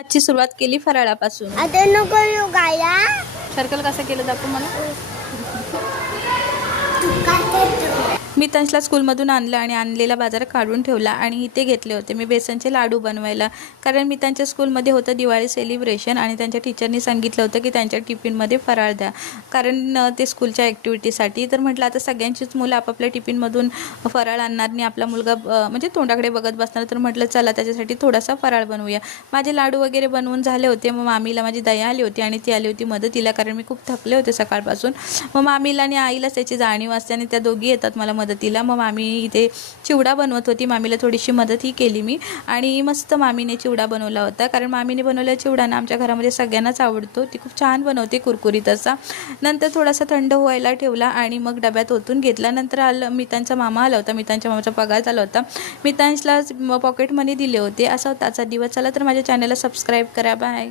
आजची सुरुवात केली फराळापासून. आता नको येऊ गाया. सर्कल कसं केलं दाखव मला. तू काय करतो? मी त्यांना स्कूलमधून आणलं आणि आणलेला बाजार काढून ठेवला आणि इथे घेतले होते मी बेसनचे लाडू बनवायला. कारण मी त्यांच्या स्कूलमध्ये होतं दिवाळी सेलिब्रेशन आणि त्यांच्या टीचरनी सांगितलं होतं की त्यांच्या टिफिनमध्ये फराळ द्या, कारण ते स्कूलच्या ॲक्टिव्हिटीसाठी. तर म्हटलं आता सगळ्यांचीच मुलं आपापल्या टिफिनमधून फराळ आणणार आणि आपला मुलगा म्हणजे तोंडाकडे बघत बसणार. तर म्हटलं चला त्याच्यासाठी थोडासा फराळ बनवूया. माझे लाडू वगैरे बनवून झाले होते. मग मामीला माझी दया आली होती आणि ती आली होती मदतीला, कारण मी खूप थकले होते सकाळपासून. मग मामीला आणि आईलाच त्याची जाणीव असते आणि त्या दोघी येतात मला मदतीला. मग मामी इथे चिवडा बनवत होती. मामीला थोडीशी मदतही केली मी आणि मस्त मामीने चिवडा बनवला होता, कारण मामीने बनवलेला चिवडा ना आमच्या घरामध्ये सगळ्यांनाच आवडतो. ती खूप छान बनवते, कुरकुरीत असा. नंतर थोडासा थंड व्हायला ठेवला आणि मग डब्यात ओतून घेतला. नंतर आलं मितांचा मामा आला होता. मितांच्या मामाचा पगार झाला होता. मितांशला पॉकेट मनी दिले होते. असा होता आजचा दिवस. चला तर माझ्या चॅनलला सबस्क्राईब करा. बाय.